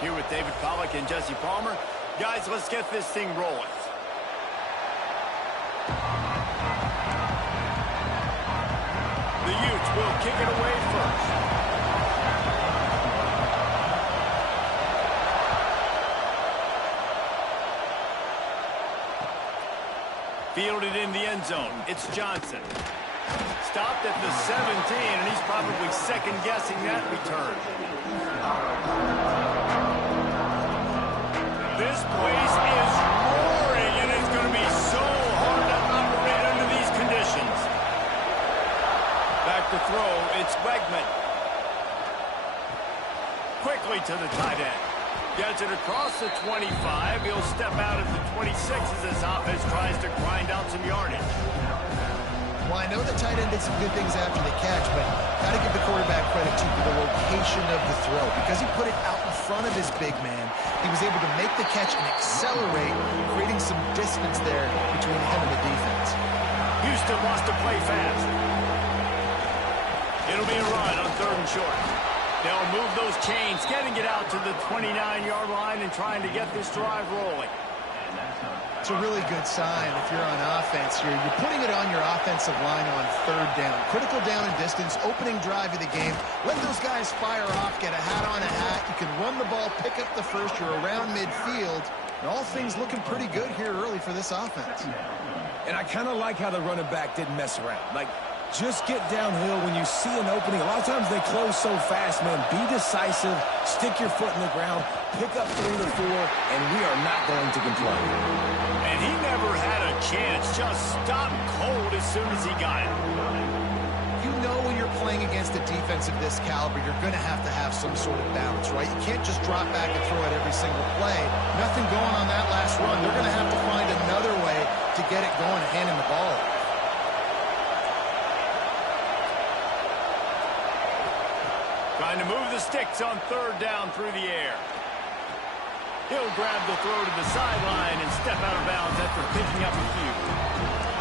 here with David Pollack and Jesse Palmer. Guys, let's get this thing rolling. The Utes will kick it away first. Fielded in the end zone. It's Johnson. Stopped at the 17, and he's probably second-guessing that return. This place is roaring, and it's going to be so hard to operate under these conditions. Back to throw, it's Wegman. Quickly to the tight end. Gets it across the 25. He'll step out at the 26 as this offense tries to grind out some yardage. Well, I know the tight end did some good things after the catch, but got to give the quarterback credit, too, for the location of the throw. Because he put it out in front of his big man, he was able to make the catch and accelerate, creating some distance there between him and the defense. Houston wants to play fast. It'll be a run on 3rd and short. They'll move those chains, getting it out to the 29-yard line and trying to get this drive rolling. It's a really good sign if you're on offense here. You're putting it on your offensive line on 3rd down. Critical down and distance, opening drive of the game. Let those guys fire off, get a hat on a hat. You can run the ball, pick up the first. You're around midfield. And all things looking pretty good here early for this offense. And I kind of like how the running back didn't mess around. Like, just get downhill when you see an opening. A lot of times they close so fast, man. Be decisive, stick your foot in the ground, pick up 3 to 4, and we are not going to complain. And he never had a chance. Just stopped cold as soon as he got it. You know when you're playing against a defense of this caliber, you're going to have some sort of balance, right? You can't just drop back and throw it every single play. Nothing going on that last run. They're going to have to find another way to get it going and hand him the ball. Trying to move the sticks on 3rd down through the air. He'll grab the throw to the sideline and step out of bounds after picking up a few.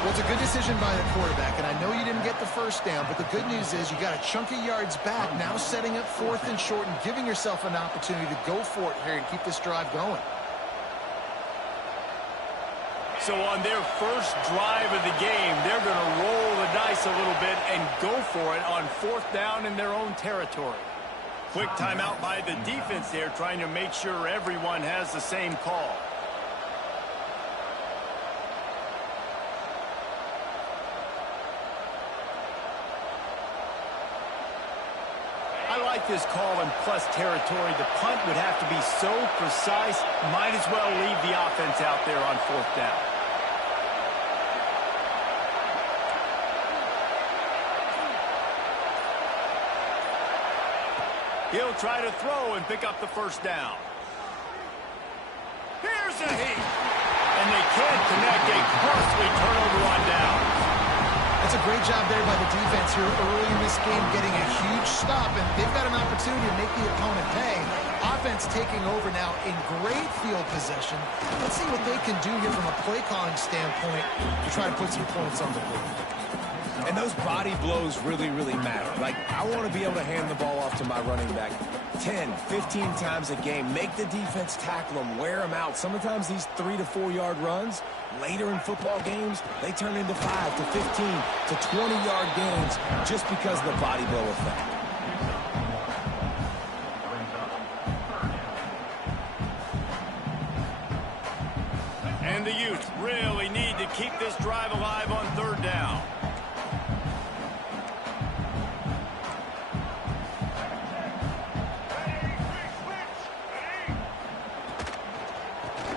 Well, it's a good decision by the quarterback, and I know you didn't get the first down, but the good news is you got a chunk of yards back, now setting up 4th and short and giving yourself an opportunity to go for it here and keep this drive going. So on their first drive of the game, they're going to roll the dice a little bit and go for it on 4th down in their own territory. Quick timeout by the defense there, trying to make sure everyone has the same call. I like this call in plus territory. The punt would have to be so precise, might as well leave the offense out there on 4th down. He'll try to throw and pick up the 1st down. Here's a heat. And they can't connect. A costly turnover on down. That's a great job there by the defense here early in this game, getting a huge stop, and they've got an opportunity to make the opponent pay. Offense taking over now in great field possession. Let's see what they can do here from a play calling standpoint to try to put some points on the board. And those body blows really, really matter. Like, I want to be able to hand the ball off to my running back 10, 15 times a game. Make the defense tackle them, wear them out. Sometimes these 3 to 4 yard runs, later in football games, they turn into 5 to 15 to 20-yard gains just because of the body blow effect. And the Utes really need to keep this drive alive on 3rd down.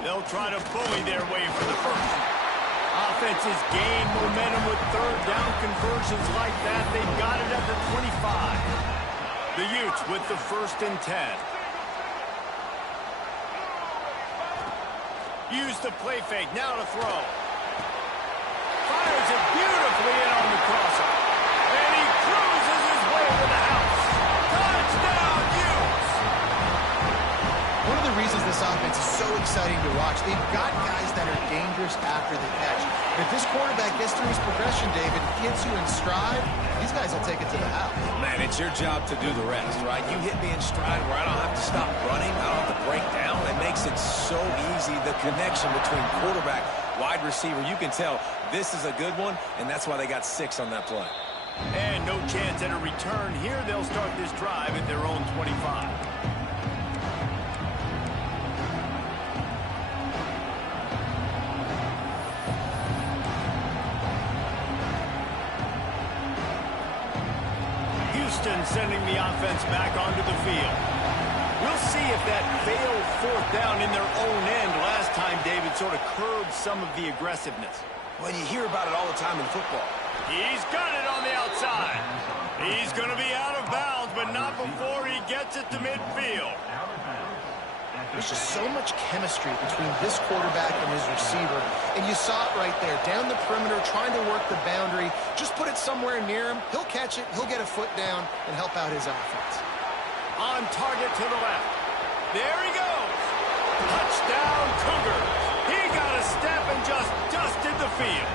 They'll try to bully their way for the first. Offenses gain momentum with 3rd down conversions like that. They've got it at the 25. The Utes with the 1st and 10. Use the play fake, now to throw. Fires it beautifully in on the crosser. And he cruises his way to the house. Touchdown, Utes! One of the reasons this offense is so exciting to watch, they've got guys that are dangerous after the catch. If this quarterback gets through his progression, David, gets you in stride, these guys will take it to the house. Man, it's your job to do the rest, right? You hit me in stride where I don't have to stop running, I don't have to break so easy. The connection between quarterback, wide receiver, you can tell this is a good one, and that's why they got 6 on that play. And no chance at a return here. They'll start this drive at their own 25. Houston sending the offense back onto the field. We'll see if that failed 4th down in their own end last time, David, sort of curbed some of the aggressiveness. Well, you hear about it all the time in football. He's got it on the outside. He's going to be out of bounds, but not before he gets it to midfield. There's just so much chemistry between this quarterback and his receiver, and you saw it right there, down the perimeter, trying to work the boundary. Just put it somewhere near him. He'll catch it, he'll get a foot down, and help out his offense. On target to the left. There he goes. Touchdown, Cougars. He got a step and just dusted the field.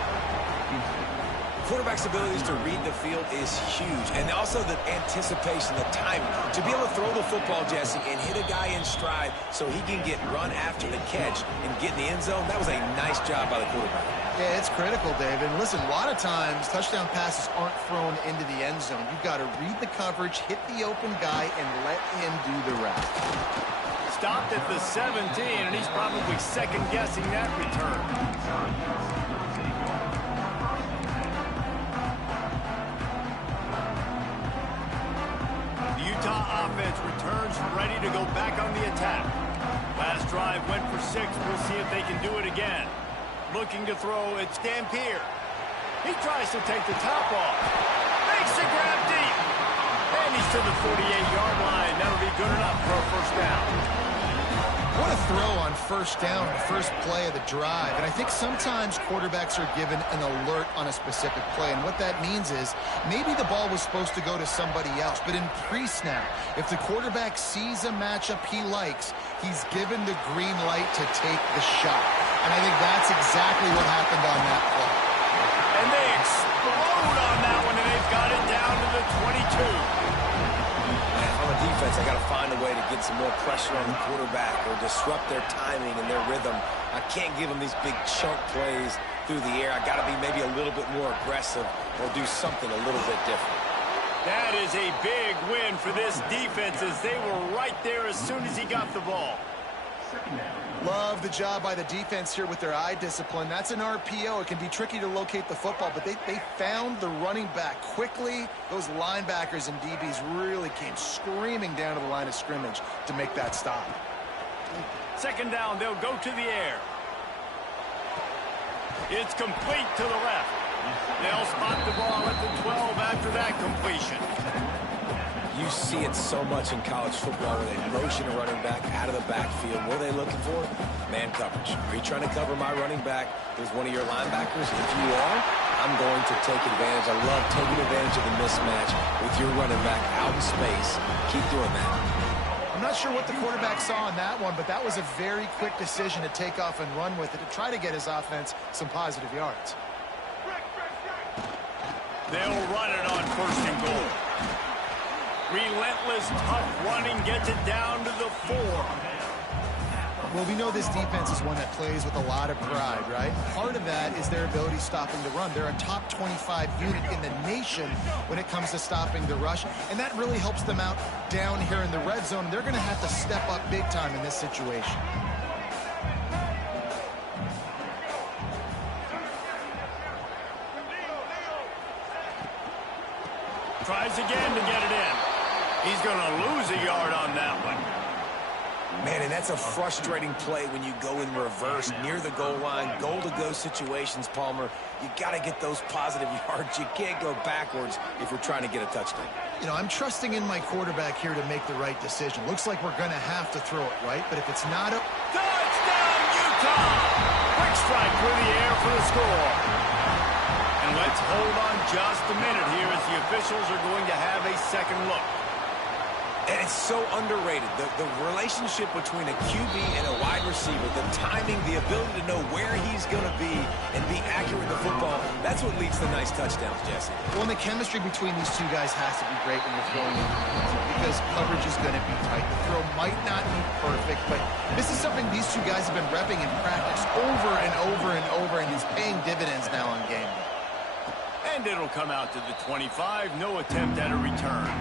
Quarterback's abilities to read the field is huge, and also the anticipation, the timing. To be able to throw the football, Jesse, and hit a guy in stride so he can get run after the catch and get in the end zone, that was a nice job by the quarterback. Yeah, it's critical, David. Listen, a lot of times touchdown passes aren't thrown into the end zone. You've got to read the coverage, hit the open guy, and let him do the rest. Stopped at the 17, and he's probably second-guessing that return. Utah offense returns ready to go back on the attack. Last drive went for 6. We'll see if they can do it again. Looking to throw, it's Dampier. He tries to take the top off. Makes the grab deep. And he's to the 48-yard line. That'll be good enough for a 1st down. What a throw on 1st down, the first play of the drive. And I think sometimes quarterbacks are given an alert on a specific play. And what that means is maybe the ball was supposed to go to somebody else. But in pre-snap, if the quarterback sees a matchup he likes, he's given the green light to take the shot. And I think that's exactly what happened on that play. And they explode on that one, and they've got it down to the 22. On the defense, I got to find a way to get some more pressure on the quarterback or disrupt their timing and their rhythm. I can't give them these big chunk plays through the air. I got to be maybe a little bit more aggressive or do something a little bit different. That is a big win for this defense as they were right there as soon as he got the ball. Love the job by the defense here with their eye discipline. That's an RPO. It can be tricky to locate the football, but they found the running back quickly. Those linebackers and DBs really came screaming down to the line of scrimmage to make that stop. 2nd down, they'll go to the air. It's complete to the left. They'll spot the ball at the 12 after that completion. You see it so much in college football where they motion a running back out of the backfield. What are they looking for? Man coverage. Are you trying to cover my running back with one of your linebackers? If you are, I'm going to take advantage. I love taking advantage of the mismatch with your running back out in space. Keep doing that. I'm not sure what the quarterback saw on that one, but that was a very quick decision to take off and run with it to try to get his offense some positive yards. They'll run it on 1st and goal. Relentless, tough running gets it down to the 4. Well, we know this defense is one that plays with a lot of pride, right? Part of that is their ability stopping the run. They're a top 25 unit in the nation when it comes to stopping the rush, and that really helps them out down here in the red zone. They're going to have to step up big time in this situation. Tries again to get it in. He's going to lose a yard on that one. Man, and that's a frustrating play when you go in reverse near the goal line, goal-to-go situations, Palmer. You got to get those positive yards. You can't go backwards if you're trying to get a touchdown. You know, I'm trusting in my quarterback here to make the right decision. Looks like we're going to have to throw it, right? But if it's not a... Touchdown, Utah! Quick strike through the air for the score. And let's hold on just a minute here as the officials are going to have a second look. And it's so underrated. The relationship between a QB and a wide receiver, the timing, the ability to know where he's going to be and be accurate with the football, that's what leads to nice touchdowns, Jesse. Well, and the chemistry between these two guys has to be great when you're throwing in because coverage is going to be tight. The throw might not be perfect, but this is something these two guys have been repping in practice over and over and over, and it's paying dividends now on game day. And it'll come out to the 25. No attempt at a return.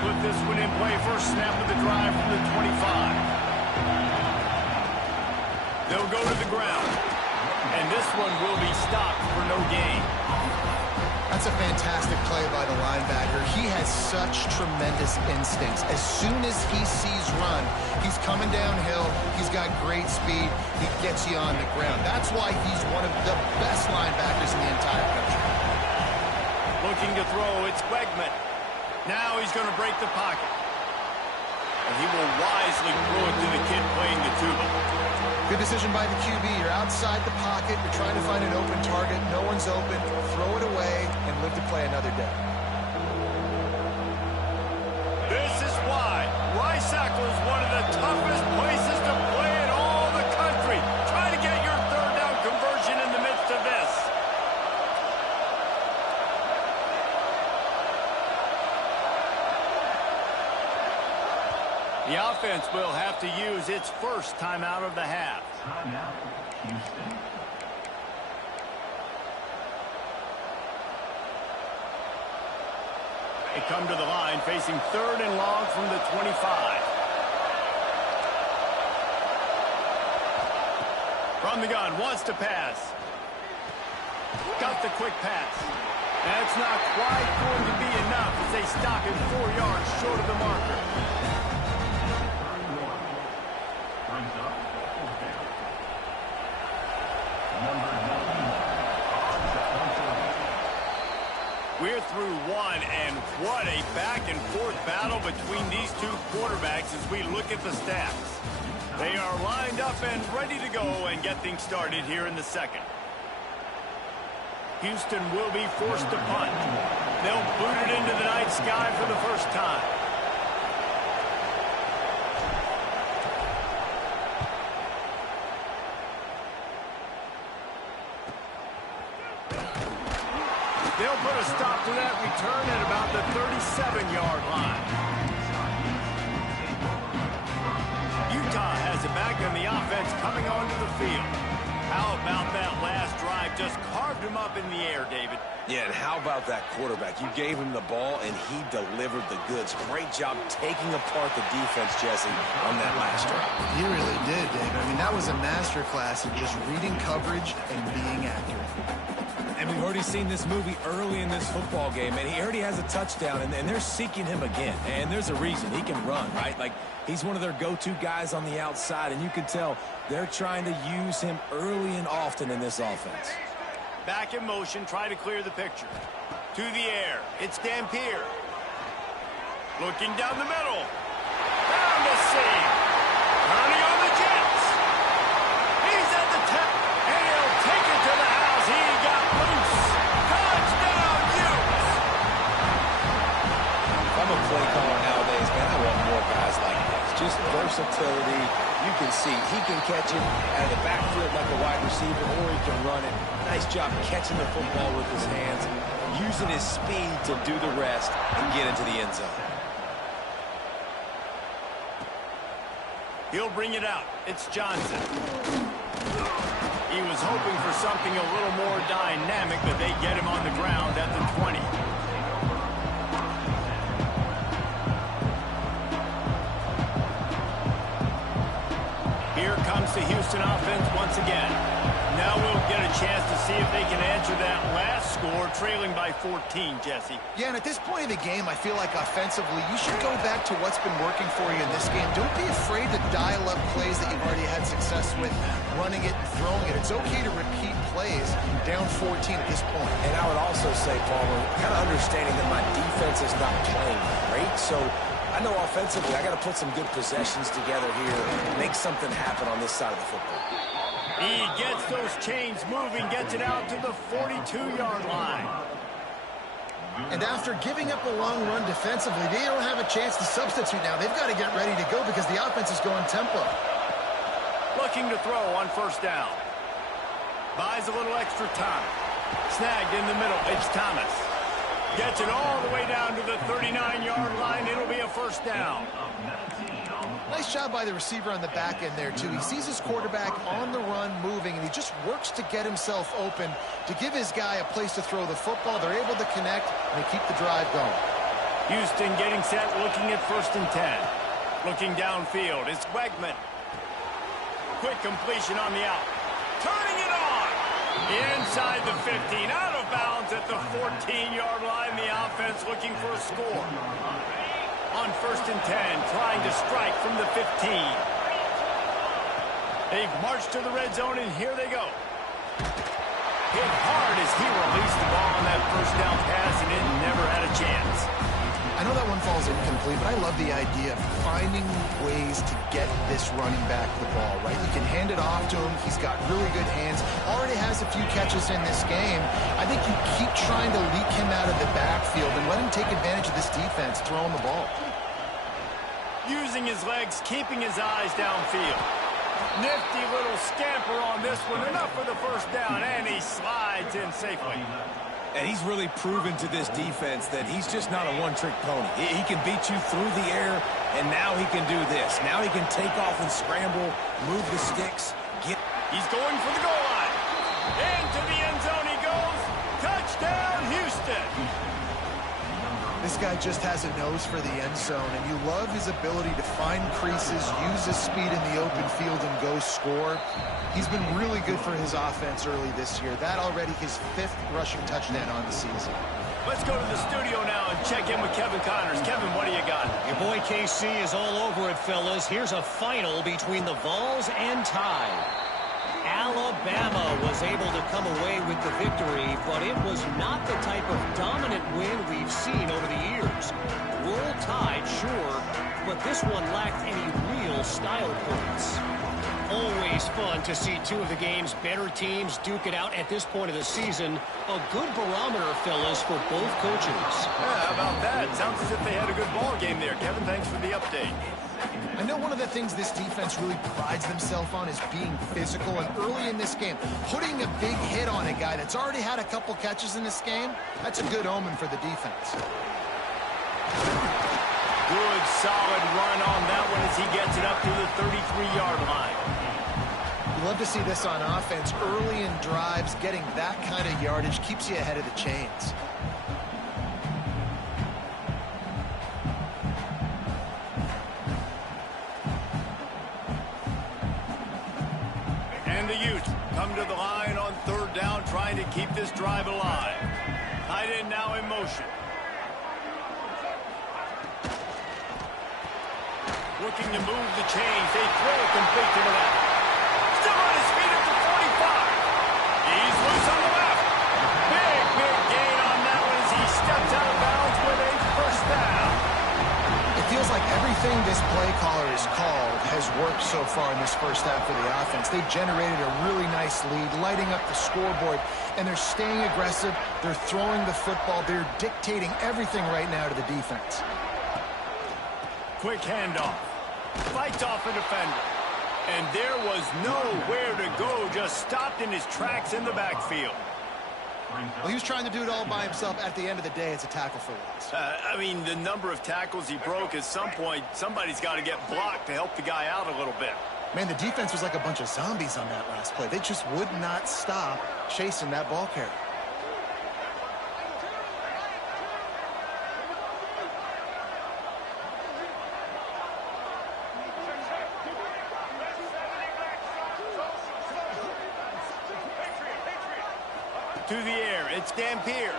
Put this one in play. First snap of the drive from the 25. They'll go to the ground. And this one will be stopped for no gain. That's a fantastic play by the linebacker. He has such tremendous instincts. As soon as he sees run, he's coming downhill. He's got great speed. He gets you on the ground. That's why he's one of the best linebackers in the entire country. Looking to throw, it's Wegman. Now he's going to break the pocket. And he will wisely throw it to the kid playing the tuba. Good decision by the QB. You're outside the pocket. You're trying to find an open target. No one's open. Throw it away and live to play another day. This is why Rice-Sackle is one of the toughest places to play in all the country. Try to get your third down conversion in the midst of this. The offense will have to use its first timeout of the half. Timeout, Houston. They come to the line facing third and long from the 25. From the gun, wants to pass. Got the quick pass. That's not quite going to be enough as they stop him 4 yards short of the marker. We're through one, and what a back-and-forth battle between these two quarterbacks as we look at the stats. They are lined up and ready to go and get things started here in the second. Houston will be forced to punt. They'll boot it into the night sky for the first time. They'll put a stop to that return at about the 37-yard line. Utah has it back on the offense coming onto the field. How about that last drive? Just carved him up in the air, David. Yeah, and how about that quarterback? You gave him the ball, and he delivered the goods. Great job taking apart the defense, Jesse, on that last drive. He really did, David. I mean, that was a masterclass in just reading coverage and being accurate. And we've already seen this movie early in this football game, and he already has a touchdown, and they're seeking him again. And there's a reason. He can run, right? Like, he's one of their go-to guys on the outside, and you can tell they're trying to use him early and often in this offense. Back in motion, try to clear the picture. To the air, it's Dampier. Looking down the middle. Found a seam. Turning on the Jets. He's at the tip, and he'll take it to the house. He got loose. Touchdown, Utes. If I'm a play caller nowadays, man, I want more guys like this. Just versatility. You can see he can catch it out of the backfield like a wide receiver, or he can run it. Nice job catching the football with his hands, using his speed to do the rest and get into the end zone. He'll bring it out. It's Johnson. He was hoping for something a little more dynamic, but they get him on the ground at the 20. Here comes the Houston offense once again. Now we'll get a chance to see if they can answer that last score, trailing by 14, Jesse. Yeah, and at this point of the game, I feel like offensively, you should go back to what's been working for you in this game. Don't be afraid to dial up plays that you've already had success with, running it and throwing it. It's okay to repeat plays down 14 at this point. And I would also say, Palmer, kind of understanding that my defense is not playing great, so I know offensively I got to put some good possessions together here, make something happen on this side of the football. He gets those chains moving, gets it out to the 42-yard line. And after giving up a long run defensively, they don't have a chance to substitute now. They've got to get ready to go because the offense is going tempo. Looking to throw on first down. Buys a little extra time. Snagged in the middle. It's Thomas. Gets it all the way down to the 39-yard line. It'll be a first down. Nice job by the receiver on the back end there, too. He sees his quarterback on the run moving, and he just works to get himself open to give his guy a place to throw the football. They're able to connect, and they keep the drive going. Houston getting set, looking at 1st and 10. Looking downfield. It's Wegman. Quick completion on the out. Turning it on. Inside the 15. Out of bounds at the 14-yard line. The offense looking for a score. On 1st and 10, trying to strike from the 15. They've marched to the red zone, and here they go. Hit hard as he released the ball on that first down pass, and it never had a chance. I know that one falls incomplete, but I love the idea of finding ways to get this running back the ball, right? You can hand it off to him. He's got really good hands. Already has a few catches in this game. I think you keep trying to leak him out of the backfield and let him take advantage of this defense throwing the ball. Using his legs, keeping his eyes downfield. Nifty little scamper on this one. Enough for the first down, and he slides in safely. And he's really proven to this defense that he's just not a one-trick pony. He can beat you through the air, and now he can do this. Now he can take off and scramble, move the sticks. He's going for the goal line. Into the end zone he goes. Touchdown, Houston. This guy just has a nose for the end zone, and you love his ability to find creases, use his speed in the open field, and go score. He's been really good for his offense early this year. That already his 5th rushing touchdown on the season. Let's go to the studio now and check in with Kevin Connors. Kevin, what do you got? Your boy KC is all over it, fellas. Here's a final between the Vols and Tide. Alabama was able to come away with the victory, but it was not the type of dominant win we've seen over the years. Roll Tide, sure, but this one lacked any real style points. Always fun to see two of the game's better teams duke it out at this point of the season. A good barometer, fellas, for both coaches. Yeah, how about that? Sounds as if they had a good ball game there. Kevin, thanks for the update. I know one of the things this defense really prides themselves on is being physical, and early in this game, putting a big hit on a guy that's already had a couple catches in this game, that's a good omen for the defense. Good, solid run on that one as he gets it up to the 33-yard line. You love to see this on offense. Early in drives, getting that kind of yardage keeps you ahead of the chains. And the Utes come to the line on 3rd down, trying to keep this drive alive. Tight end now in motion. Looking to move the chains. They throw it complete to the left. Still on his feet at the 45. He's loose on the left. Big gain on that one as he steps out of bounds with a first down. It feels like everything this play caller has called has worked so far in this first half for the offense. They've generated a really nice lead, lighting up the scoreboard, and they're staying aggressive. They're throwing the football. They're dictating everything right now to the defense. Quick handoff. Fights off a defender. And there was nowhere to go, just stopped in his tracks in the backfield. Well, he was trying to do it all by himself. At the end of the day, it's a tackle for loss. I mean, the number of tackles he broke, at some point, somebody's got to get blocked to help the guy out a little bit. Man, the defense was like a bunch of zombies on that last play. They just would not stop chasing that ball carrier. To the air, it's Dampier.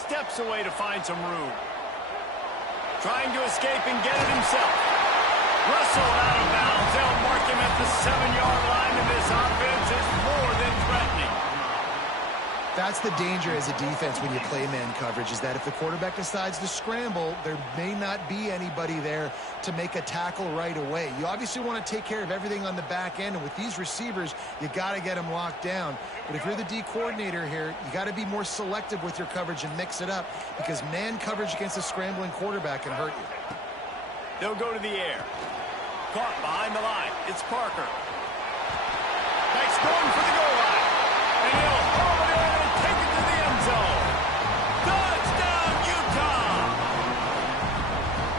Steps away to find some room. Trying to escape and get it himself. Russell out of bounds. They'll mark him at the 7-yard line, and this offense is more than threatening. That's the danger as a defense when you play man coverage, is that if the quarterback decides to scramble, there may not be anybody there to make a tackle right away. You obviously want to take care of everything on the back end, and with these receivers, you got to get them locked down. But if you're the D coordinator here, you got to be more selective with your coverage and mix it up, because man coverage against a scrambling quarterback can hurt you. They'll go to the air. Caught behind the line. It's Parker. Back's going for the goal line. And he'll haul it in and take it to the end zone. Touchdown, Utah!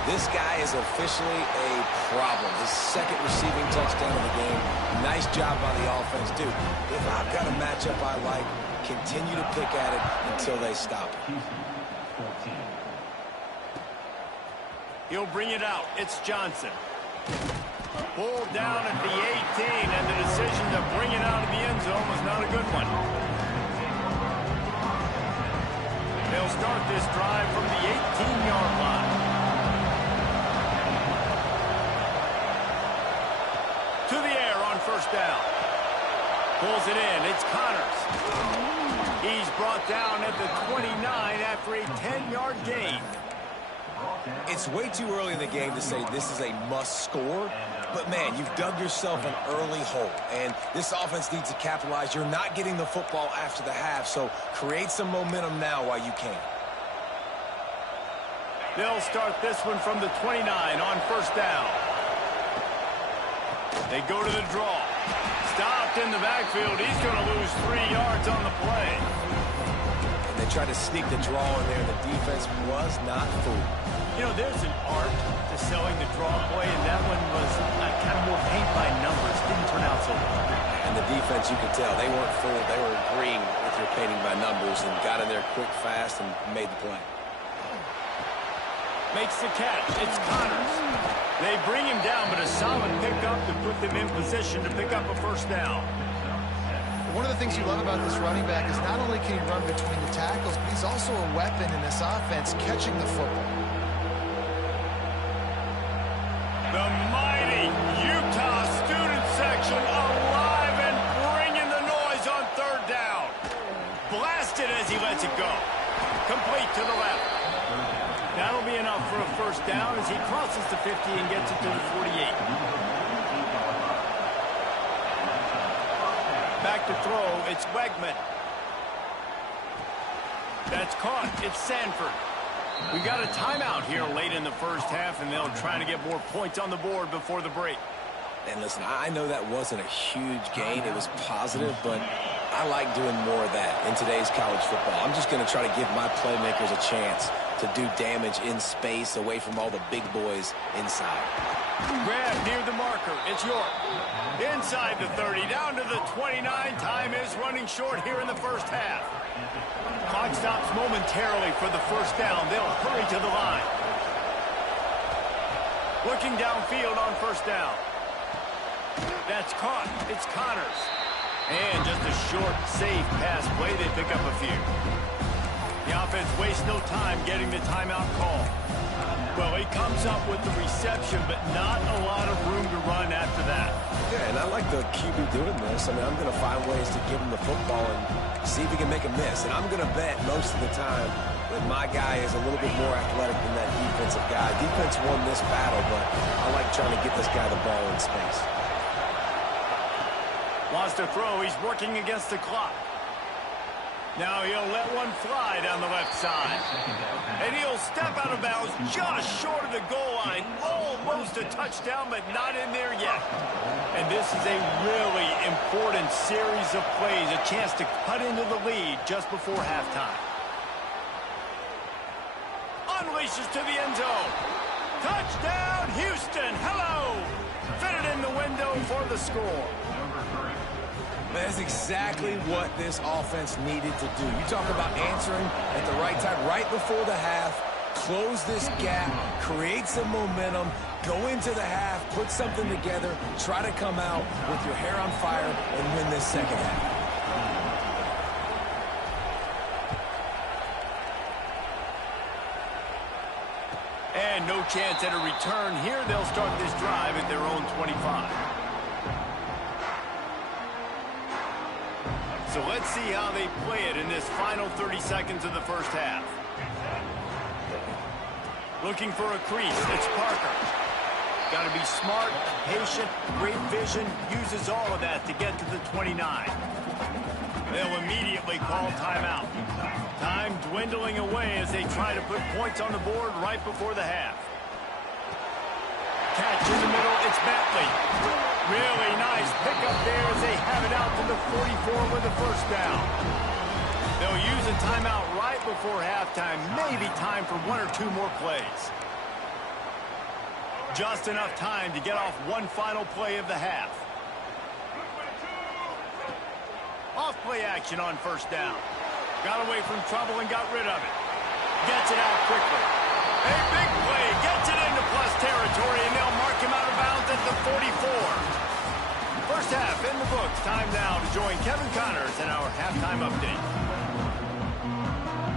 This guy is officially a problem. His second receiving touchdown of the game. Nice job by the offense. Dude, if I've got a matchup I like, continue to pick at it until they stop it. He'll bring it out. It's Johnson. Pulled down at the 18, and the decision to bring it out of the end zone was not a good one. They'll start this drive from the 18-yard line. To the air on first down. Pulls it in. It's Connors. He's brought down at the 29 after a 10-yard gain. It's way too early in the game to say this is a must score, but man, you've dug yourself an early hole, and this offense needs to capitalize. You're not getting the football after the half, so create some momentum now while you can. They'll start this one from the 29 on first down. They go to the draw. Stopped in the backfield. He's going to lose 3 yards on the play. And they tried to sneak the draw in there. The defense was not fooled. You know, there's an art to selling the draw play, and that one was kind of more paint by numbers. Didn't turn out so well. And the defense, you could tell, they weren't fooled. They were agreeing with your painting by numbers and got in there quick, fast, and made the play. Makes the catch. It's Connors. They bring him down, but a solid pickup to put them in position to pick up a first down. One of the things you love about this running back is not only can he run between the tackles, but he's also a weapon in this offense catching the football. The mighty Utah student section alive and bringing the noise on third down. Blasted as he lets it go. Complete to the left. That'll be enough for a first down as he crosses the 50 and gets it to the 48. Back to throw, it's Wegman. That's caught, it's Sanford. We got a timeout here late in the first half, and they'll try to get more points on the board before the break. And listen, I know that wasn't a huge gain. It was positive, but I like doing more of that in today's college football. I'm just going to try to give my playmakers a chance to do damage in space away from all the big boys inside. Grab near the marker. It's York. Inside the 30, down to the 29. Time is running short here in the first half. Clock stops momentarily for the first down. They'll hurry to the line. Looking downfield on first down. That's caught. It's Connors. And just a short, safe pass play. They pick up a few. The offense wastes no time getting the timeout call. Well, he comes up with the reception, but not a lot of room to run after that. Yeah, and I like the QB doing this. I mean, I'm going to find ways to give him the football and see if he can make a miss. And I'm going to bet most of the time that my guy is a little bit more athletic than that defensive guy. Defense won this battle, but I like trying to get this guy the ball in space. Wants to throw. He's working against the clock. Now he'll let one fly down the left side. And he'll step out of bounds just short of the goal line. Almost a touchdown, but not in there yet. And this is a really important series of plays. A chance to cut into the lead just before halftime. Unleashes to the end zone. Touchdown, Houston. Hello. Fitted in the window for the score. That's exactly what this offense needed to do. You talk about answering at the right time, right before the half, close this gap, create some momentum, go into the half, put something together, try to come out with your hair on fire and win this second half. And no chance at a return here. They'll start this drive at their own 25. So let's see how they play it in this final 30 seconds of the first half. Looking for a crease. It's Parker. Got to be smart, patient, great vision. Uses all of that to get to the 29. They'll immediately call timeout. Time dwindling away as they try to put points on the board right before the half. Catch in the middle. It's Bentley. Really nice pickup there as they have it out to the 44 with a first down. They'll use a timeout right before halftime. Maybe time for one or two more plays. Just enough time to get off one final play of the half. Off play action on first down. Got away from trouble and got rid of it. Gets it out quickly. A big play. Gets it into plus territory, and they'll mark him out of bounds at the 44. First half in the books. Time now to join Kevin Connors in our halftime update.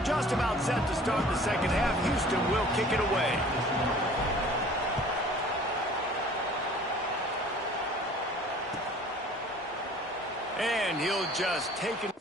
Just about set to start the second half. Houston will kick it away. And he'll just take it.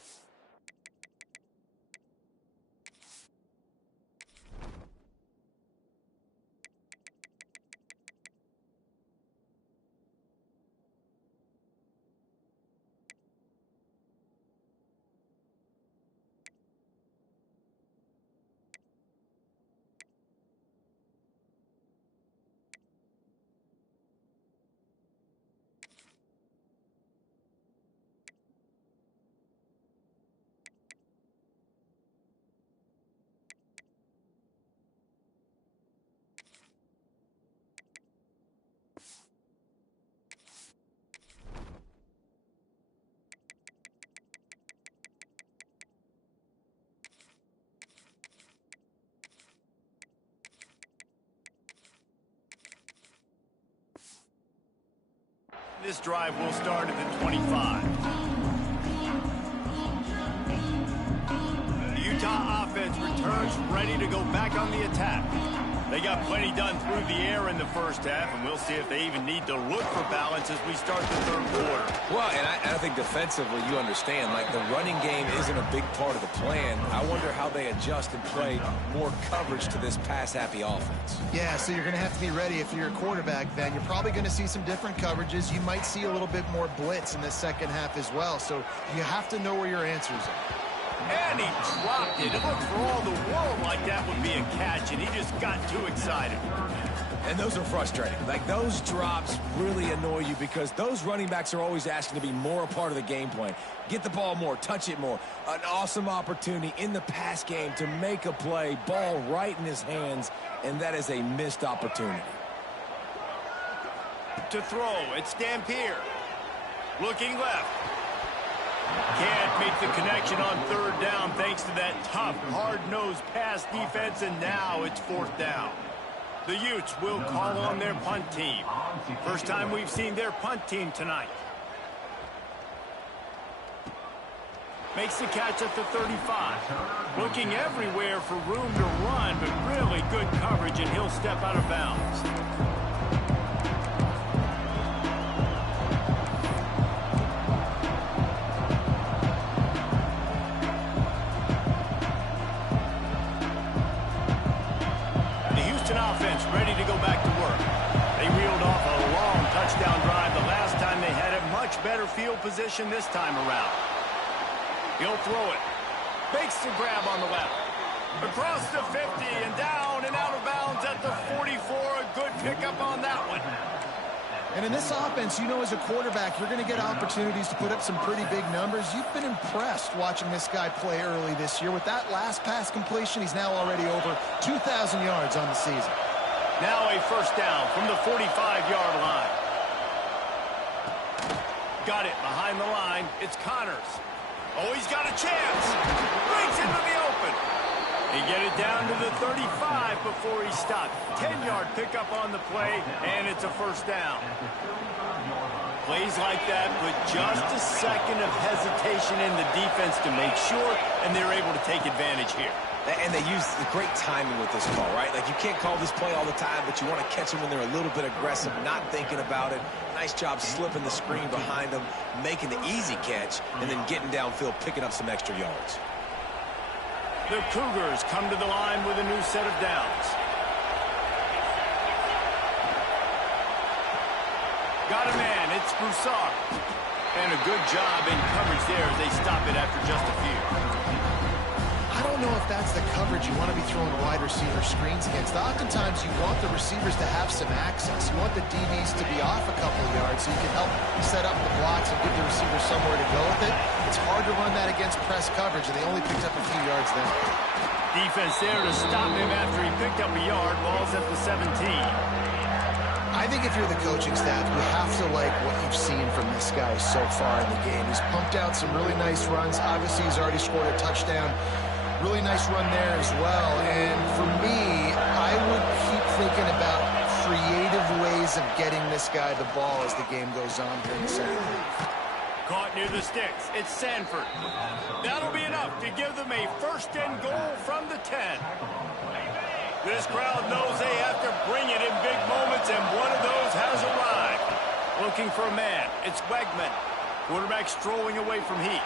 This drive will start at the 25. The Utah offense returns ready to go back on the attack. They got plenty done through the air in the first half, and we'll see if they even need to look for balance as we start the third quarter. Well, and I think defensively, you understand, like the running game isn't a big part of the plan. I wonder how they adjust and play more coverage to this pass-happy offense. Yeah, so you're going to have to be ready if you're a quarterback, then. You're probably going to see some different coverages. You might see a little bit more blitz in the second half as well, so you have to know where your answers are. And he dropped it. It looked for all the world like that would be a catch, and he just got too excited. And those are frustrating. Like, those drops really annoy you because those running backs are always asking to be more a part of the game plan. Get the ball more, touch it more. An awesome opportunity in the pass game to make a play, ball right in his hands, and that is a missed opportunity. To throw, it's Dampier. Looking left. Can't make the connection on third down thanks to that tough, hard-nosed pass defense, and now it's fourth down. The Utes will call on their punt team. First time we've seen their punt team tonight. Makes the catch at the 35. Looking everywhere for room to run, but really good coverage, and he'll step out of bounds. Offense ready to go back to work. They reeled off a long touchdown drive the last time they had a much better field position this time around. He'll throw it. Makes the grab on the left. Across the 50 and down and out of bounds at the 44. A good pickup on that one. And in this offense, you know, as a quarterback, you're going to get opportunities to put up some pretty big numbers. You've been impressed watching this guy play early this year. With that last pass completion, he's now already over 2,000 yards on the season. Now a first down from the 45-yard line. Got it behind the line. It's Connors. Oh, he's got a chance. Breaks into the open. He get it down to the 35 before he stopped. 10-yard pickup on the play, and it's a first down. Plays like that put just a second of hesitation in the defense to make sure, and they're able to take advantage here. And they use the great timing with this call, right? Like, you can't call this play all the time, but you want to catch them when they're a little bit aggressive, not thinking about it. Nice job slipping the screen behind them, making the easy catch, and then getting downfield, picking up some extra yards. The Cougars come to the line with a new set of downs. Got a man, it's Broussard. And a good job in coverage there as they stop it after just a few. I don't know if that's the coverage you want to be throwing wide receiver screens against. Oftentimes, you want the receivers to have some access. You want the DBs to be off a couple of yards so you can help set up the blocks and give the receiver somewhere to go with it. It's hard to run that against press coverage, and they only picked up a few yards there. Defense there to stop him after he picked up a yard. Ball's at the 17. I think if you're the coaching staff, you have to like what you've seen from this guy so far in the game. He's pumped out some really nice runs. Obviously, he's already scored a touchdown. Really nice run there as well. And for me, I would keep thinking about creative ways of getting this guy the ball as the game goes on here in the second half. Caught near the sticks. It's Sanford. That'll be enough to give them a first and goal from the 10. This crowd knows they have to bring it in big moments, and one of those has arrived. Looking for a man. It's Wegman. Quarterback strolling away from Heath.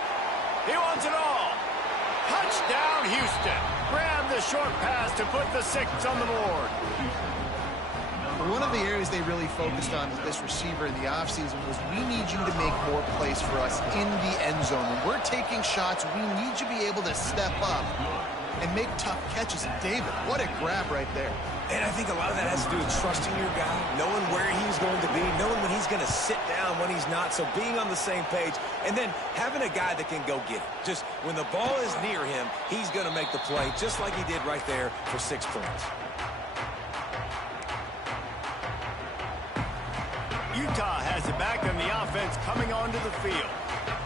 He wants it all. Touchdown, Houston. Grab the short pass to put the 6 on the board. One of the areas they really focused on with this receiver in the offseason was we need you to make more plays for us in the end zone. When we're taking shots, we need you to be able to step up and make tough catches. And David, what a grab right there. And I think a lot of that has to do with trusting your guy, knowing where he's going to be, knowing when he's going to sit down, when he's not, so being on the same page, and then having a guy that can go get it. Just when the ball is near him, he's going to make the play, just like he did right there for 6 points. Utah has it back, and the offense coming onto the field.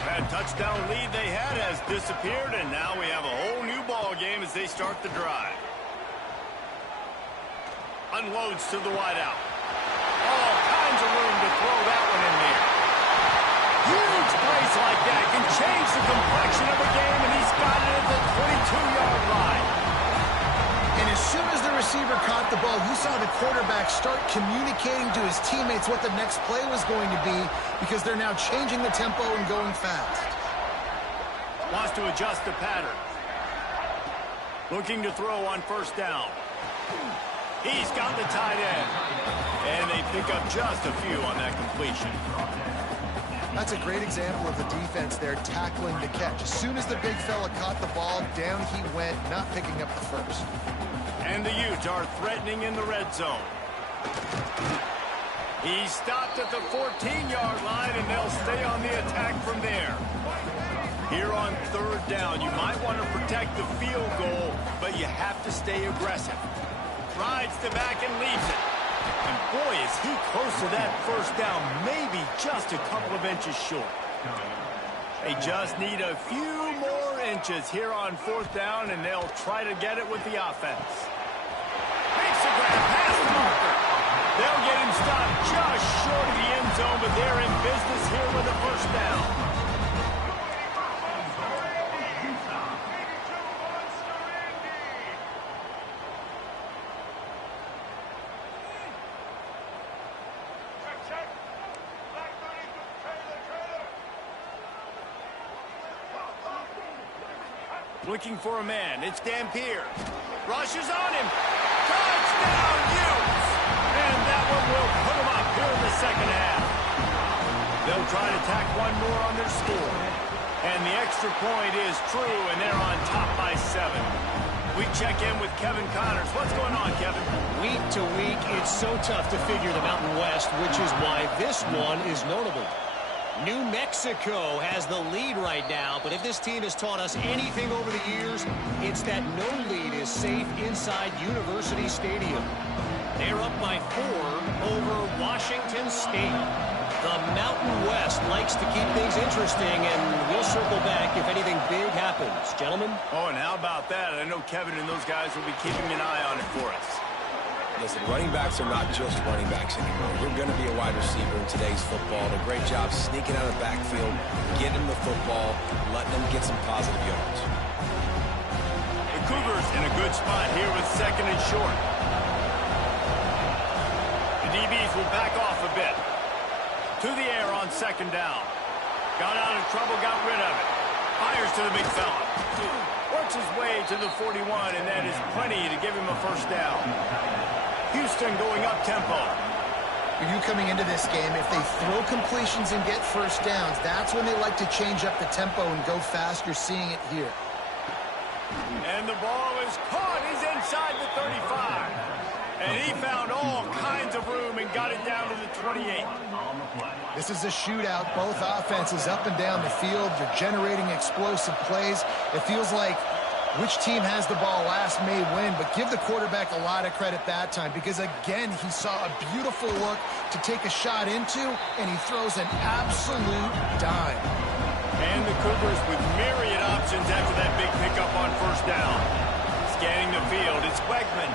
That touchdown lead they had has disappeared, and now we have a whole new ball game as they start the drive. Unloads to the wideout. All kinds of room to throw that one in there. Huge plays like that can change the complexion of a game, and he's got it at the 22-yard line. And as soon as the receiver caught the ball, you saw the quarterback start communicating to his teammates what the next play was going to be because they're now changing the tempo and going fast. Wants to adjust the pattern. Looking to throw on first down. He's got the tight end. And they pick up just a few on that completion. That's a great example of the defense there tackling the catch. As soon as the big fella caught the ball, down he went, not picking up the first. And the Utes are threatening in the red zone. He stopped at the 14-yard line, and they'll stay on the attack from there. Here on third down, you might want to protect the field goal, but you have to stay aggressive. Rides the back and leaves it. And boy, is he close to that first down, maybe just a couple of inches short. They just need a few more inches here on fourth down, and they'll try to get it with the offense. Makes a grab past the marker. They'll get him stopped just short of the end zone, but they're in business here with a first down. Looking for a man. It's Dampier. Rushes on him. Touchdown, Utes! And that one will put him up here in the second half. They'll try to tack one more on their score. And the extra point is true, and they're on top by 7. We check in with Kevin Connors. What's going on, Kevin? Week to week, it's so tough to figure the Mountain West, which is why this one is notable. New Mexico has the lead right now, but if this team has taught us anything over the years, it's that no lead is safe inside University Stadium. They're up by 4 over Washington State. The Mountain West likes to keep things interesting, and we'll circle back if anything big happens. Gentlemen? Oh, and how about that? I know Kevin and those guys will be keeping an eye on it for us. Listen, running backs are not just running backs anymore. You're going to be a wide receiver in today's football. A great job sneaking out of the backfield, getting them the football, letting them get some positive yards. The Cougars in a good spot here with 2nd and short. The DBs will back off a bit. To the air on 2nd down. Got out of trouble, got rid of it. Fires to the big fella. Works his way to the 41, and that is plenty to give him a 1st down. Houston going up-tempo. For you coming into this game, if they throw completions and get 1st downs, that's when they like to change up the tempo and go fast. You're seeing it here. And the ball is caught. He's inside the 35. And he found all kinds of room and got it down to the 28. This is a shootout. Both offenses up and down the field. They're generating explosive plays. It feels like which team has the ball last may win, but give the quarterback a lot of credit that time because, again, he saw a beautiful look to take a shot into, and he throws an absolute dime. And the Cougars with myriad options after that big pickup on 1st down. Scanning the field, it's Wegman.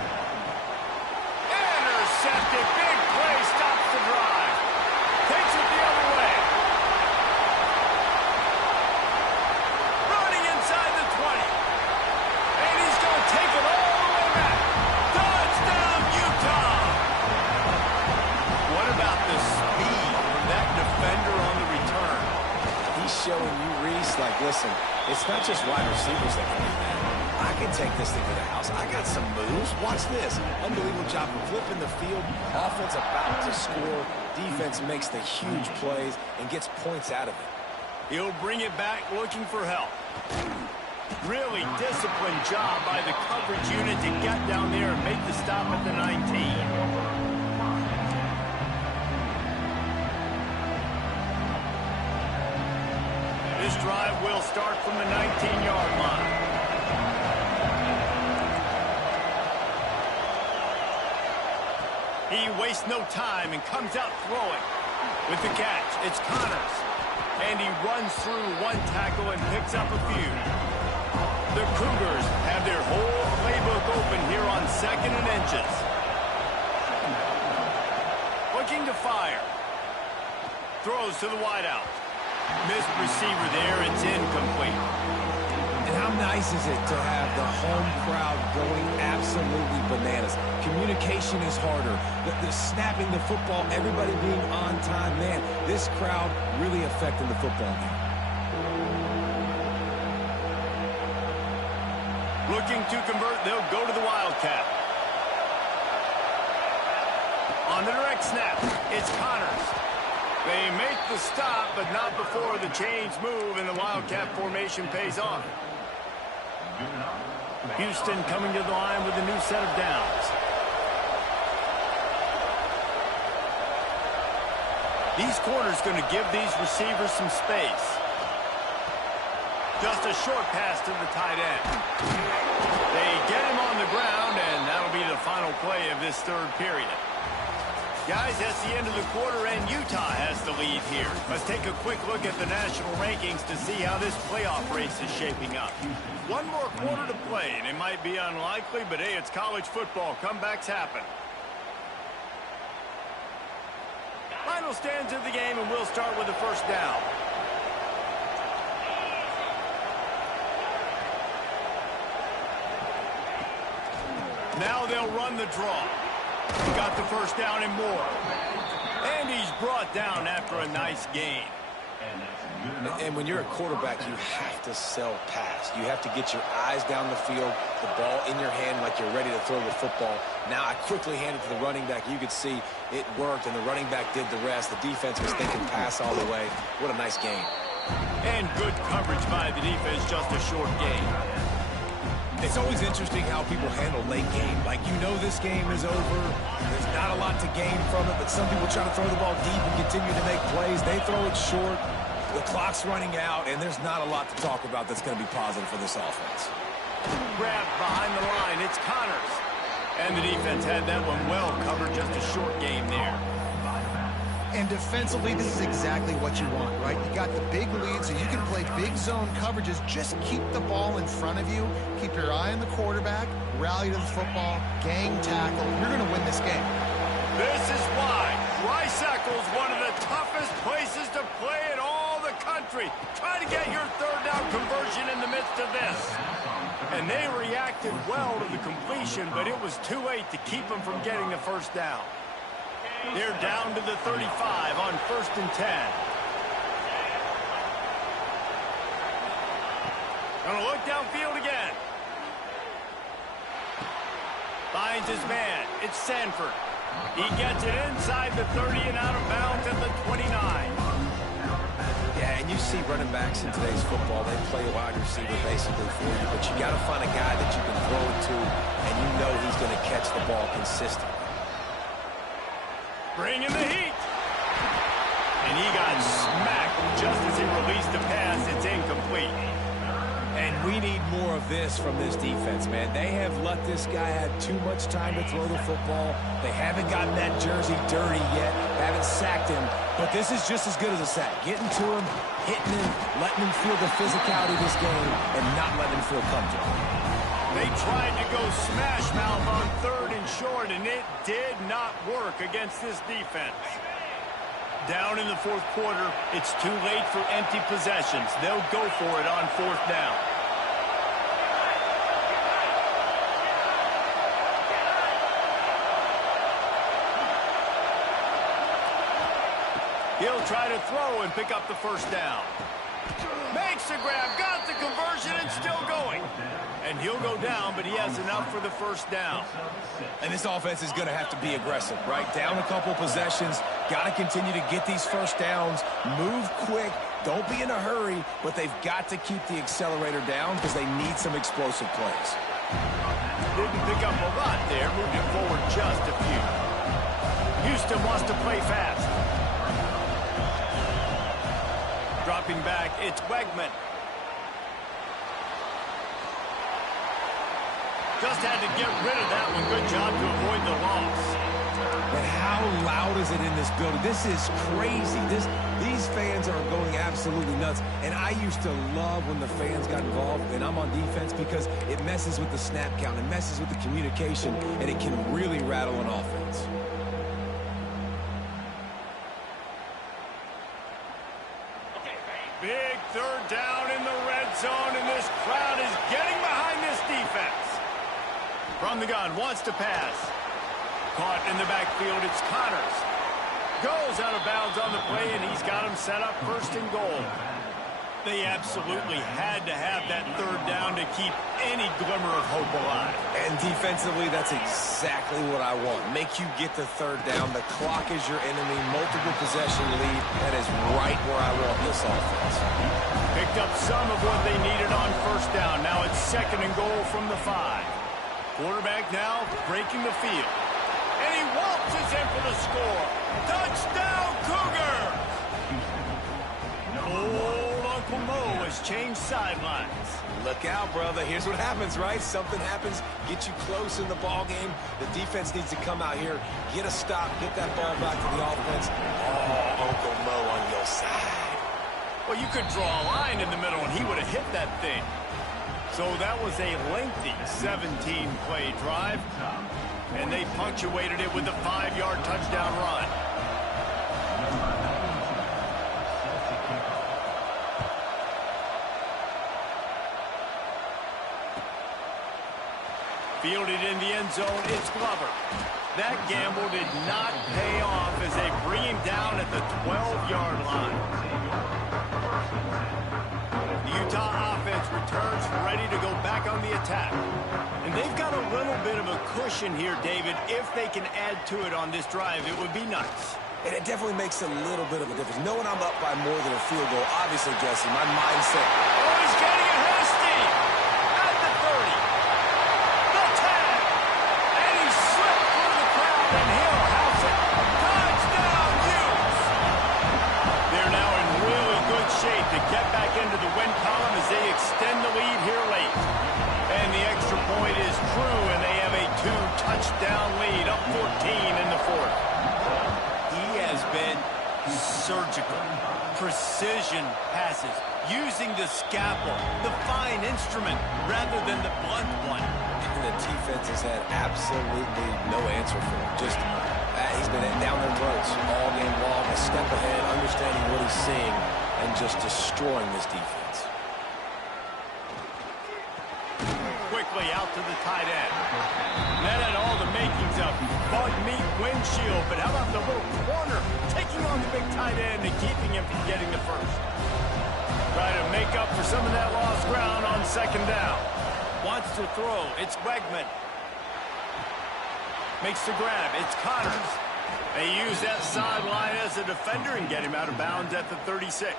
Intercepted, big play, stops the drive. Takes it the other way. Running inside the 20. And he's going to take it all the way back. Touchdown, Utah! What about the speed from that defender on the return? He's showing you, Reese, like, listen, it's not just wide receivers that can do that. I can take this thing to the house. I got some moves. Watch this. Unbelievable job of flipping the field. Offense about to score. Defense makes the huge plays and gets points out of it. He'll bring it back looking for help. Really disciplined job by the coverage unit to get down there and make the stop at the 19. This drive will start from the 19-yard line. He wastes no time and comes out throwing. With the catch, it's Connors. And he runs through one tackle and picks up a few. The Cougars have their whole playbook open here on 2nd and inches. Looking to fire. Throws to the wideout. Missed receiver there, it's incomplete. And how nice is it to have the home crowd going absolutely bananas? Communication is harder. The snapping the football, everybody being on time. Man, this crowd really affecting the football game. Looking to convert, they'll go to the Wildcat. On the direct snap, it's Connors. They make the stop, but not before the chains move and the Wildcat formation pays off. Houston coming to the line with a new set of downs. These corners going to give these receivers some space. Just a short pass to the tight end. They get him on the ground, and that'll be the final play of this 3rd period. Guys, that's the end of the quarter, and Utah has the lead here. Let's take a quick look at the national rankings to see how this playoff race is shaping up. One more quarter to play, and it might be unlikely, but hey, it's college football. Comebacks happen. Final stands of the game, and we'll start with the 1st down. Now they'll run the draw. Got the 1st down and more. And he's brought down after a nice gain. And when you're a quarterback, you have to sell pass. You have to get your eyes down the field, the ball in your hand like you're ready to throw the football. Now I quickly hand it to the running back. You could see it worked, and the running back did the rest. The defense was thinking pass all the way. What a nice game. And good coverage by the defense, just a short gain. It's always interesting how people handle late game. Like, you know this game is over. There's not a lot to gain from it, but some people try to throw the ball deep and continue to make plays. They throw it short. The clock's running out, and there's not a lot to talk about that's going to be positive for this offense. Grabbed behind the line. It's Connors. And the defense had that one well covered. Just a short game there. And defensively, this is exactly what you want, right? You got the big lead, so you can play big zone coverages. Just keep the ball in front of you. Keep your eye on the quarterback. Rally to the football. Gang tackle. You're going to win this game. This is why Rice-Eccles, one of the toughest places to play in all the country. Try to get your third down conversion in the midst of this. And they reacted well to the completion, but it was too late to keep them from getting the first down. They're down to the 35 on 1st and 10. Gonna look downfield again. Finds his man. It's Sanford. He gets it inside the 30 and out of bounds at the 29. Yeah, and you see running backs in today's football, they play a wide receiver basically for you, but you got to find a guy that you can throw it to, and you know he's going to catch the ball consistently. Bring in the heat. And he got smacked just as he released the pass. It's incomplete. And we need more of this from this defense, man. They have let this guy have too much time to throw the football. They haven't gotten that jersey dirty yet, haven't sacked him. But this is just as good as a sack. Getting to him, hitting him, letting him feel the physicality of this game, and not letting him feel comfortable. They tried to go smash mouth on 3rd and short, and it did not work against this defense. Down in the 4th quarter, it's too late for empty possessions. They'll go for it on 4th down. He'll try to throw and pick up the first down. Makes the grab, got the conversion, and still going. And he'll go down, but he has enough for the first down. And this offense is going to have to be aggressive, right? Down a couple possessions, got to continue to get these first downs, move quick, don't be in a hurry, but they've got to keep the accelerator down because they need some explosive plays. Didn't pick up a lot there, moved it forward just a few. Houston wants to play fast. Dropping back, it's Wegman. Just had to get rid of that one. Good job to avoid the loss. And how loud is it in this building? This is crazy. These fans are going absolutely nuts. And I used to love when the fans got involved, and I'm on defense, because it messes with the snap count, it messes with the communication, and it can really rattle an offense. Big 3rd down in the red zone, and this crowd is getting behind this defense. From the gun, wants to pass. Caught in the backfield, it's Connors. Goes out of bounds on the play, and he's got him set up 1st and goal. They absolutely had to have that 3rd down to keep any glimmer of hope alive. And defensively, that's exactly what I want. Make you get the 3rd down. The clock is your enemy. Multiple possession lead. That is right where I want this offense. Picked up some of what they needed on 1st down. Now it's 2nd and goal from the 5. Quarterback now breaking the field. And he waltzes in for the score. Touchdown, Cougar! Old Uncle Mo has changed sidelines. Look out, brother. Here's what happens, right? Something happens, get you close in the ball game. The defense needs to come out here, get a stop, get that ball back to the offense. Oh, Uncle Mo on your side. Well, you could draw a line in the middle, and he would have hit that thing. So that was a lengthy 17-play drive, and they punctuated it with a 5-yard touchdown run. Fielded in the end zone, it's Glover. That gamble did not pay off as they bring him down at the 12-yard line. The Utah offense returns ready to go back on the attack. And they've got a little bit of a cushion here, David. If they can add to it on this drive, it would be nice. And it definitely makes a little bit of a difference. Knowing I'm up by more than a field goal, obviously, Jesse, my mindset. Oh, he's getting ahead of steam. At the 30. The 10. And he slipped through the crowd, and he'll house it. Touchdown, Utes. They're now in really good shape to get back into the win column as they extend the lead here late. And the extra point is true, and they have a 2-touchdown lead, up 14 in the 4th. He has been Surgical, precision passes, using the scalpel, the fine instrument, rather than the blunt one. And the defense has had absolutely no answer for him. Just, he's been down their throats all game long, a step ahead, understanding what he's seeing, and just destroying this defense. Quickly out to the tight end. That had all the makings of bug meat windshield, but how about the little corner taking on the big tight end and keeping him from getting the first? Try to make up for some of that lost ground on second down. Wants to throw. It's Wegman. Makes the grab. It's Connors. They use that sideline as a defender and get him out of bounds at the 36.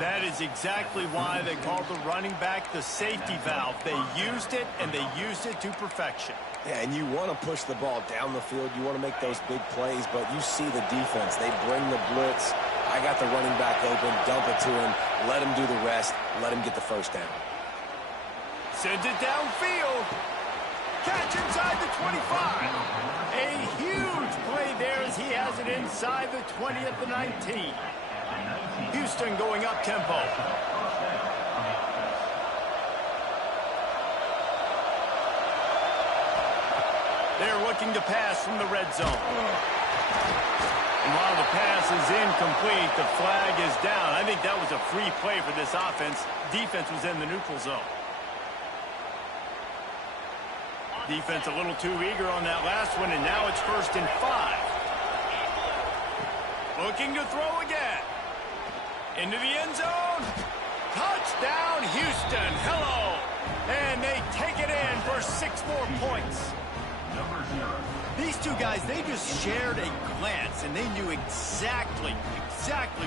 That is exactly why they called the running back the safety valve. They used it, and they used it to perfection. Yeah, and you want to push the ball down the field. You want to make those big plays, but you see the defense. They bring the blitz. I got the running back open, dump it to him, let him do the rest, let him get the first down. Sends it downfield. Catch inside the 25. A huge play there as he has it inside the 20 at the 19. Houston going up tempo. They're looking to pass from the red zone. And while the pass is incomplete, the flag is down. I think that was a free play for this offense. Defense was in the neutral zone. Defense a little too eager on that last one, and now it's 1st and 5. Looking to throw again. Into the end zone. Touchdown, Houston. Hello. And they take it in for 6 more points. These two guys, they just shared a glance, and they knew exactly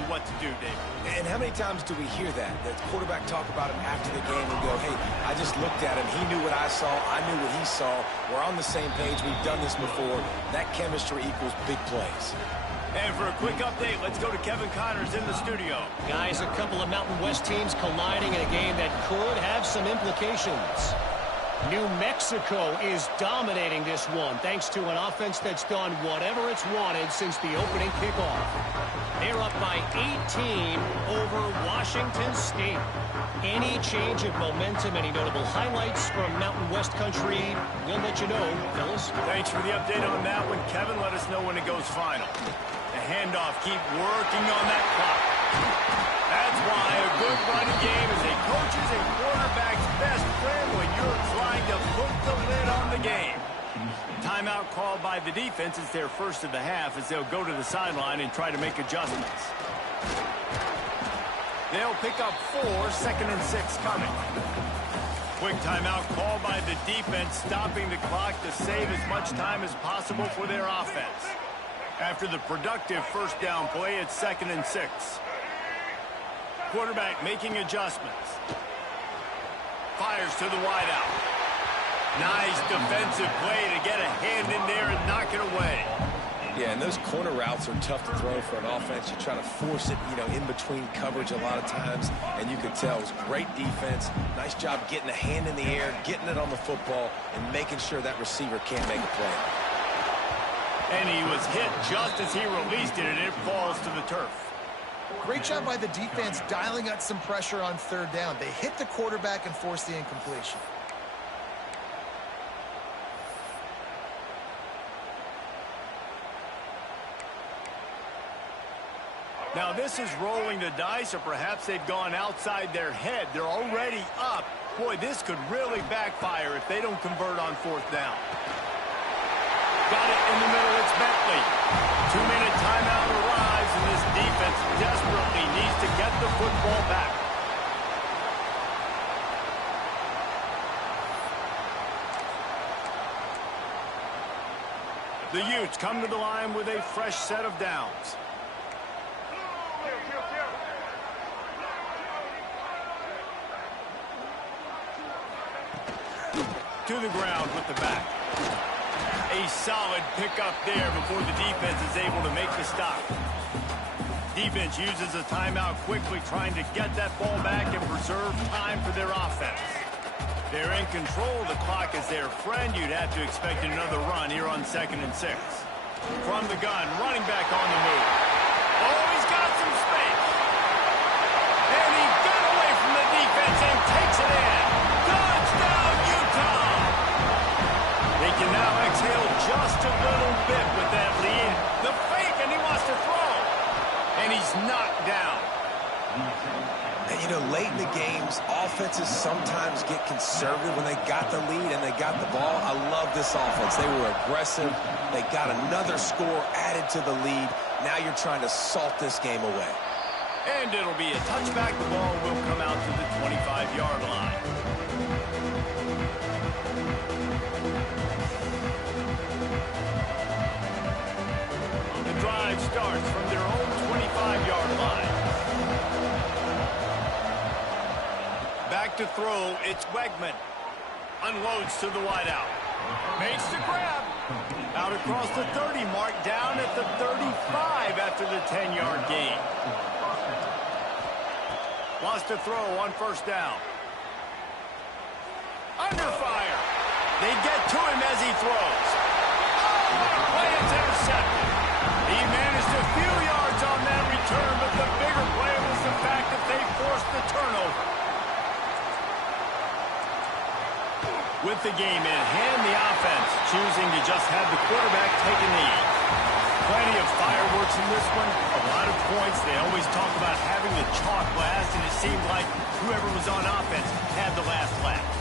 what to do, David. And how many times do we hear that? The quarterback talk about him after the game and go, hey, I just looked at him. He knew what I saw. I knew what he saw. We're on the same page. We've done this before. That chemistry equals big plays. And for a quick update, let's go to Kevin Connors in the studio. Guys, a couple of Mountain West teams colliding in a game that could have some implications. New Mexico is dominating this one thanks to an offense that's done whatever it's wanted since the opening kickoff. They're up by 18 over Washington State. Any change of momentum, any notable highlights from Mountain West country, we'll let you know, fellas. Thanks for the update on that one, Kevin. Let us know when it goes final. The handoff, keep working on that clock. That's why a good running game is a coach's and quarterback's best friend when you're trying to put the lid on the game. Timeout called by the defense. It's their first of the half as they'll go to the sideline and try to make adjustments. They'll pick up 4, 2nd and 6 coming. Quick timeout called by the defense, stopping the clock to save as much time as possible for their offense. After the productive first down play, it's 2nd and 6. Quarterback making adjustments. Fires to the wideout. Nice defensive play to get a hand in there and knock it away. Yeah, and those corner routes are tough to throw for an offense. You try to force it, in between coverage a lot of times, and you could tell it was great defense. Nice job getting a hand in the air, getting it on the football, and making sure that receiver can't make a play. And he was hit just as he released it, and it falls to the turf. Great job by the defense dialing up some pressure on 3rd down. They hit the quarterback and forced the incompletion. Now this is rolling the dice, or perhaps they've gone outside their head. They're already up. Boy, this could really backfire if they don't convert on 4th down. Got it in the middle, it's Bentley. 2-minute timeout arrives, and this defense desperately needs to get the football back. The Utes come to the line with a fresh set of downs. To the ground with the back. A solid pickup there before the defense is able to make the stop. Defense uses a timeout quickly, trying to get that ball back and preserve time for their offense. They're in control. The clock is their friend. You'd have to expect another run here on 2nd and 6. From the gun, running back on the move. some space. And he got away from the defense and takes it in. Touchdown, Utah! They can now exhale just a little bit with that lead. The fake, and he wants to throw. And he's knocked down. And, you know, late in the games, offenses sometimes get conservative when they got the lead and they got the ball. I love this offense. They were aggressive. They got another score added to the lead. Now you're trying to salt this game away. And it'll be a touchback. The ball will come out to the 25-yard line. The drive starts from their own 25-yard line. Back to throw, it's Wegman. Unloads to the wideout. Makes the grab. Out across the 30 mark, down at the 35 after the 10-yard gain. Wants to throw on first down. Under fire. They get to him as he throws. Oh, what a play, it's intercepted. He managed a few yards on that return, but the bigger play was the fact that they forced the turnover. With the game in hand, the offense choosing to just have the quarterback take a knee. Plenty of fireworks in this one, a lot of points. They always talk about having the chalk last, and it seemed like whoever was on offense had the last laugh.